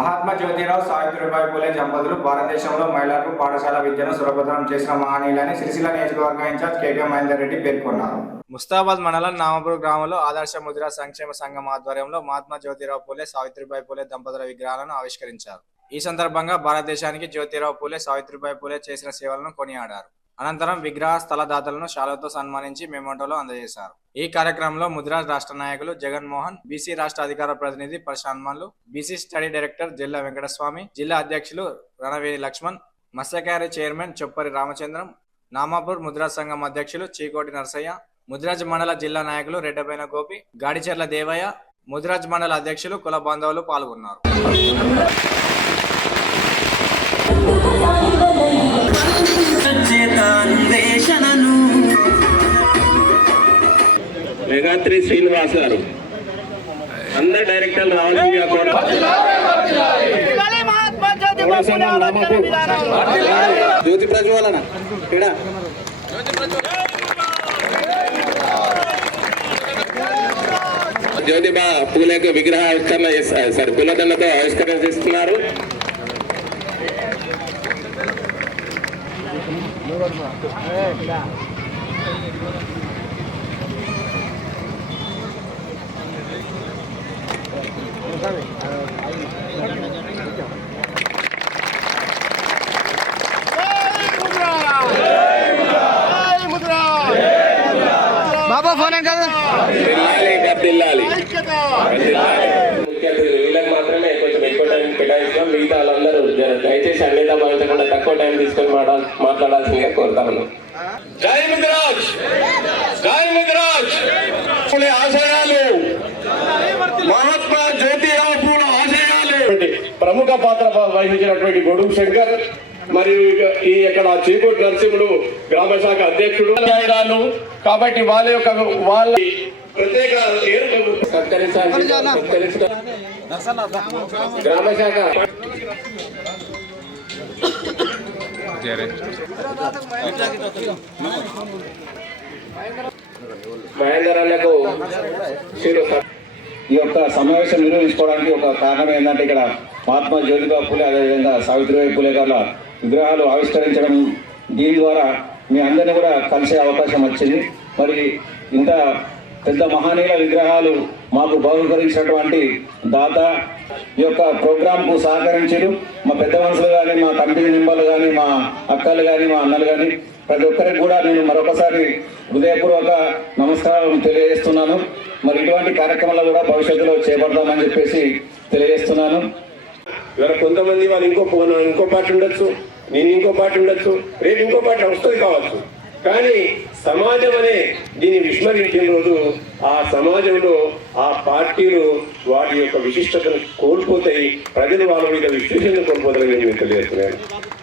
మహాత్మా జ్యోతిరావు సావిత్రిబాయి పూలే దంపతులు భారతదేశంలో మహిళలకు పాఠశాల విద్యను సులభతరం చేసిన మహనీయులని సిరిసిల్ల నియోజకవర్గ ఇన్ఛార్జ్ కేకే మహేందర్ రెడ్డి పేర్కొన్నారు. ముస్తాబాద్ మండలం నామపూర్ గ్రామంలో ఆదర్శ ముద్రా సంక్షేమ సంఘం ఆధ్వర్యంలో మహాత్మా జ్యోతిరావు పూలే సావిత్రిబాయి పూలే దంపతుల విగ్రహాలను ఆవిష్కరించారు. ఈ సందర్భంగా భారతదేశానికి జ్యోతిరావు పూలే సావిత్రిబాయి పూలే చేసిన సేవలను కొనియాడారు. అనంతరం విగ్రహ స్థలదాతలను శాలువతో సన్మానించి మెమోటోలో అందజేశారు. ఈ కార్యక్రమంలో ముదిరాజ్ రాష్ట్ర నాయకులు జగన్మోహన్, బీసీ రాష్ట్ర అధికార ప్రతినిధి Prashanth Mallu, BC study director జిల్లా వెంకటస్వామి, జిల్లా అధ్యక్షులు రణవేణి లక్ష్మణ్, మత్స్యకారి చైర్మన్ చొప్పరి రామచంద్రం, నామాపూర్ ముదిరాజ్ సంఘం అధ్యక్షులు చీకోటి నరసయ్య, ముదిరాజ్ మండల జిల్లా నాయకులు రెడ్డపైన గోపి, గాడిచెర్ల దేవయ్య, ముదిరాజ్ మండల అధ్యక్షులు కుల బాంధవులు పాల్గొన్నారు. మెగాత్రి శ్రీనివాస్ గారు అందరు డైరెక్టర్లు రావాల్సిందిగా జ్యోతి ప్రజ్వలన జ్యోతిబా పూలేకు విగ్రహ ఆవిష్కరణ పూలదండతో ఆవిష్కరణ చేస్తున్నారు. బాబా ఫోన్ కదా వీళ్ళకి మాత్రమే కొంచెం ఎక్కువ టైం కేటాయిస్తాం. మిగతా వాళ్ళందరూ దయచేసి అన్నిదా భావించకుండా తక్కువ టైం తీసుకొని మాట్లాడాల్సిందిగా కోరుతాను. జై ముదిరాజ్, జై ముదిరాజ్. ఆశయాలు మహాత్మా జ్యోతిరావు పూలే ఆశయాలు ప్రముఖ పాత్ర వహించినటువంటి గొడుగు శంకర్ మరియు ఇక్కడ చీకోటి నరసింహుడు గ్రామ శాఖ అధ్యక్షుడు కాబట్టి వాళ్ళ ప్రత్యేక గ్రామ శాఖ మహేందర్ అన్నకు ఈ యొక్క సమావేశం నిర్వహించుకోవడానికి ఒక కారణం ఏంటంటే ఇక్కడ మహాత్మా జ్యోతిరావు పూలే అదేవిధంగా సావిత్రిబాయి పూలే గారి విగ్రహాలు ఆవిష్కరించడం, దీని ద్వారా మీ అందరినీ కూడా కలిసే అవకాశం వచ్చింది. మరి ఇంత పెద్ద మహనీయుల విగ్రహాలు మాకు బహుకరించినటువంటి దాత ఈ యొక్క ప్రోగ్రాంకు సహకరించారు. మా పెద్ద మనుషులు కానీ, మా కమిటీ మెంబర్లు కానీ, మా అక్కలు కానీ, మా అన్నలు కానీ ప్రతి ఒక్కరికి కూడా నేను మరొకసారి హృదయపూర్వక నమస్కారం తెలియజేస్తున్నాను. మరి ఇటువంటి కార్యక్రమాలు కూడా భవిష్యత్తులో చేపడతామని చెప్పేసి తెలియజేస్తున్నాను. ఇవాళ కొంతమంది వాళ్ళు ఇంకో పార్టీ ఉండొచ్చు, నేను ఇంకో పార్టీ ఉండొచ్చు, రేపు ఇంకో పార్టీ వస్తుంది కావచ్చు. కానీ సమాజం అనే దీన్ని విస్మరించిన రోజు ఆ సమాజంలో ఆ పార్టీలు వాటి యొక్క విశిష్టతను కోల్పోతాయి, ప్రజలు వాళ్ళ మీద విశ్లేషణ కోల్పోతారని నేను తెలియజేస్తున్నాను.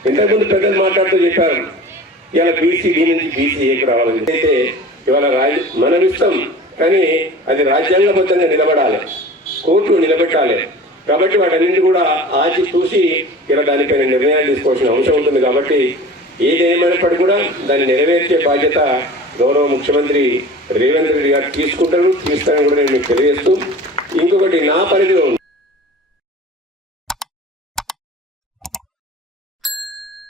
ఇంతకుముందు పెద్దలు మాట్లాడుతూ చెప్పారు, ఇవాళ బీసీ బీ నుంచి బీసీ ఏకి రావాలని. అయితే ఇవాళ మనం ఇస్తాం, కానీ అది రాజ్యాంగబద్ధంగా నిలబడాలి, కోర్టులు నిలబెట్టాలి. కాబట్టి వాటన్నింటి కూడా ఆచి చూసి ఇలా దానిపైన నిర్ణయాలు తీసుకోవాల్సిన అంశం ఉంటుంది. కాబట్టి ఏదేమైనప్పటికీ కూడా దాన్ని నెరవేర్చే బాధ్యత గౌరవ ముఖ్యమంత్రి రేవంత్ రెడ్డి గారు తీసుకుంటారని కూడా నేను మీకు తెలియజేస్తూ, ఇంకొకటి నా పరిధిలో ఉంది.